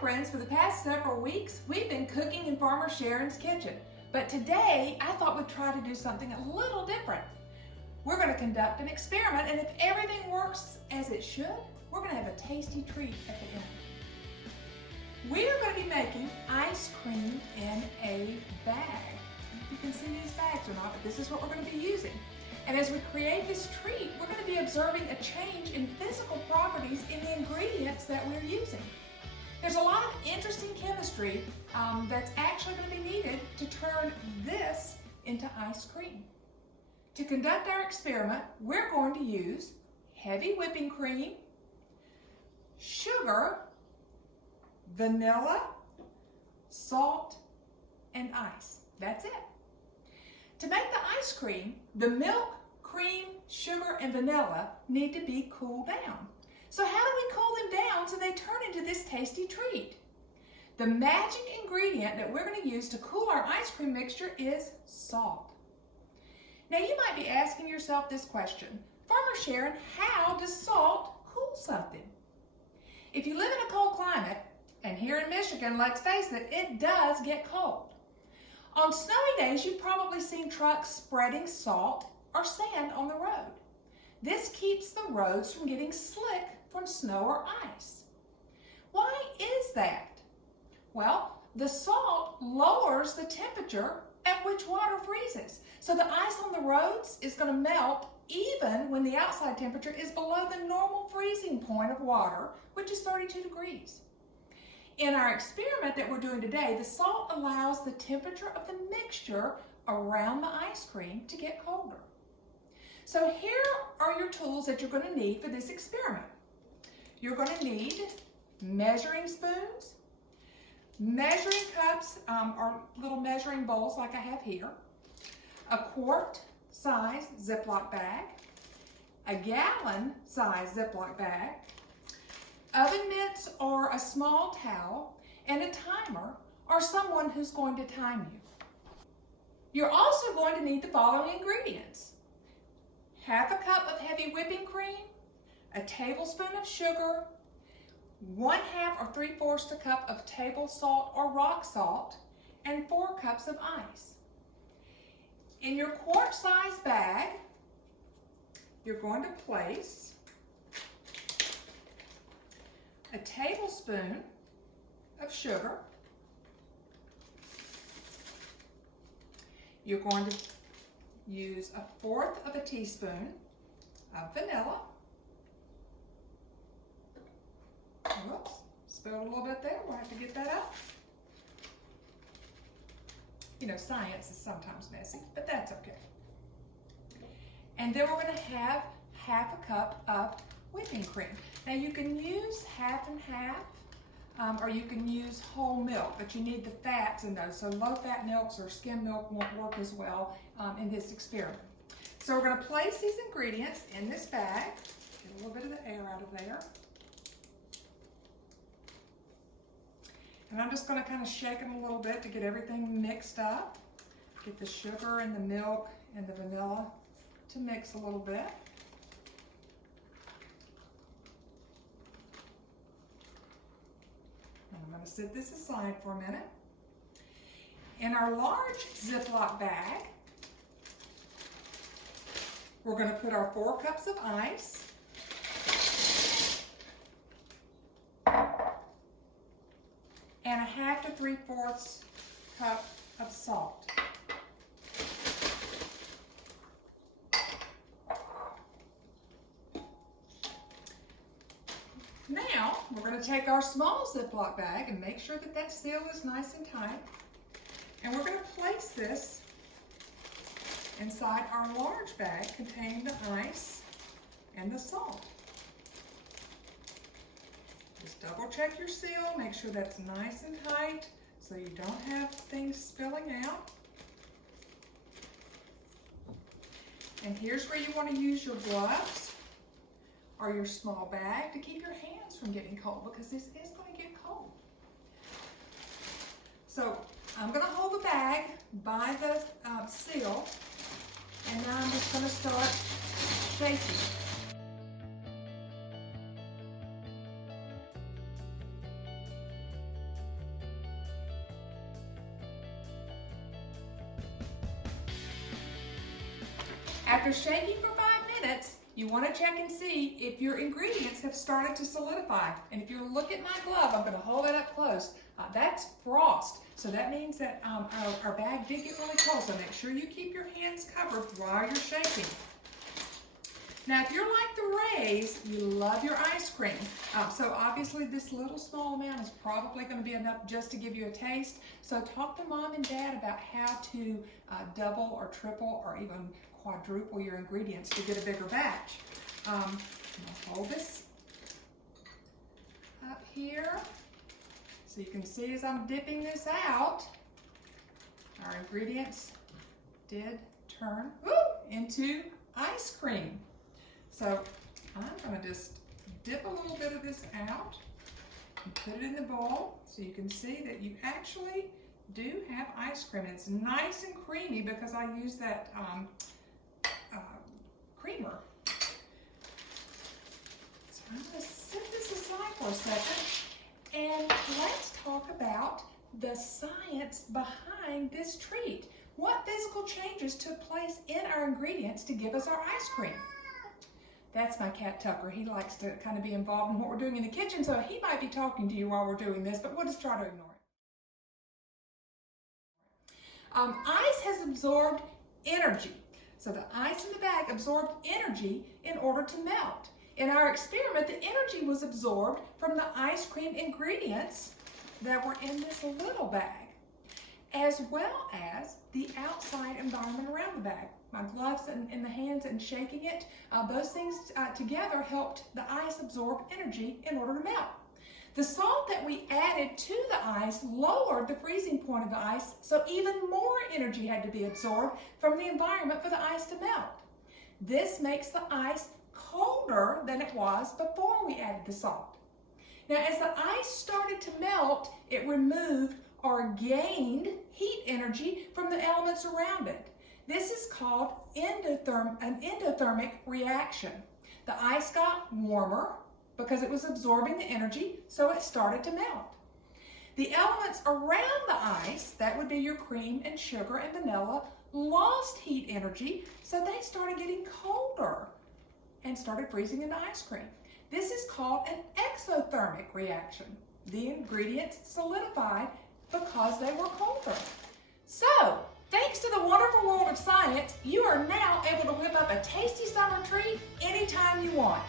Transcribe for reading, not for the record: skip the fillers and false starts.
friends, for the past several weeks, we've been cooking in Farmer Sharon's kitchen. But today, I thought we'd try to do something a little different. We're going to conduct an experiment, and if everything works as it should, we're going to have a tasty treat at the end. We are going to be making ice cream in a bag. I don't know if you can see these bags or not, but this is what we're going to be using. And as we create this treat, we're going to be observing a change in physical properties in the ingredients that we're using. There's a lot of interesting chemistry that's actually going to be needed to turn this into ice cream. To conduct our experiment, we're going to use heavy whipping cream, sugar, vanilla, salt, and ice. That's it. To make the ice cream, the milk, cream, sugar, and vanilla need to be cooled down. So how do we cool them down so they turn into this tasty treat? The magic ingredient that we're going to use to cool our ice cream mixture is salt. Now you might be asking yourself this question, Farmer Sharon, how does salt cool something? If you live in a cold climate, and here in Michigan, let's face it, it does get cold. On snowy days, you've probably seen trucks spreading salt or sand on the road. This keeps the roads from getting slick from snow or ice. Why is that? Well, the salt lowers the temperature at which water freezes. So the ice on the roads is going to melt even when the outside temperature is below the normal freezing point of water, which is 32 degrees. In our experiment that we're doing today, the salt allows the temperature of the mixture around the ice cream to get colder. So here are your tools that you're going to need for this experiment. You're going to need measuring spoons, measuring cups or little measuring bowls like I have here, a quart size Ziploc bag, a gallon size Ziploc bag, oven mitts or a small towel, and a timer or someone who's going to time you. You're also going to need the following ingredients: half a cup of heavy whipping cream, a tablespoon of sugar, 1/2 or 3/4 a cup of table salt or rock salt, and 4 cups of ice. In your quart-size bag, you're going to place a tablespoon of sugar. You're going to use 1/4 of a teaspoon of vanilla. Whoops, spilled a little bit there. We'll have to get that up. You know, science is sometimes messy, but that's okay. And then we're going to have 1/2 cup of whipping cream. Now you can use half and half, or you can use whole milk, but you need the fats in those. So low-fat milks or skim milk won't work as well in this experiment. So we're going to place these ingredients in this bag. Get a little bit of the air out of there. And I'm just going to kind of shake them a little bit to get everything mixed up. Get the sugar and the milk and the vanilla to mix a little bit. And I'm going to set this aside for a minute. In our large Ziploc bag, we're going to put our 4 cups of ice, and 1/2 to 3/4 cup of salt. Now, we're going to take our small Ziploc bag and make sure that that seal is nice and tight. And we're going to place this inside our large bag containing the ice and the salt. Just double check your seal, make sure that's nice and tight so you don't have things spilling out. And here's where you want to use your gloves or your small bag to keep your hands from getting cold, because this is going to get cold. So I'm going to hold the bag by the seal, and now I'm just going to start shaking. After shaking for 5 minutes, you want to check and see if your ingredients have started to solidify. And if you look at my glove, I'm going to hold it up close. That's frost. So that means that our bag did get really cold. So make sure you keep your hands covered while you're shaking. Now, if you're like the Rays, you love your ice cream. So obviously this little small amount is probably going to be enough just to give you a taste. So talk to Mom and Dad about how to double or triple or even quadruple your ingredients to get a bigger batch. I'm going to hold this up here so you can see as I'm dipping this out, our ingredients did turn into ice cream. So I'm going to just dip a little bit of this out and put it in the bowl so you can see that you actually do have ice cream. And it's nice and creamy because I use that creamer. So I'm going to set this aside for a second and let's talk about the science behind this treat. What physical changes took place in our ingredients to give us our ice cream? That's my cat Tucker. He likes to kind of be involved in what we're doing in the kitchen, so he might be talking to you while we're doing this, but we'll just try to ignore it. Ice has absorbed energy. So the ice in the bag absorbed energy in order to melt. In our experiment, the energy was absorbed from the ice cream ingredients that were in this little bag, as well as the outside environment around the bag. My gloves in the hands and shaking it, those things together helped the ice absorb energy in order to melt. The salt that we added to the ice lowered the freezing point of the ice, so even more energy had to be absorbed from the environment for the ice to melt. This makes the ice colder than it was before we added the salt. Now, as the ice started to melt, it removed or gained heat energy from the elements around it. This is called an endothermic reaction. The ice got warmer because it was absorbing the energy, so it started to melt. The elements around the ice, that would be your cream and sugar and vanilla, lost heat energy, so they started getting colder and started freezing into ice cream. This is called an exothermic reaction. The ingredients solidified because they were colder. So, thanks to the wonderful world of science, you are now able to whip up a tasty summer treat anytime you want.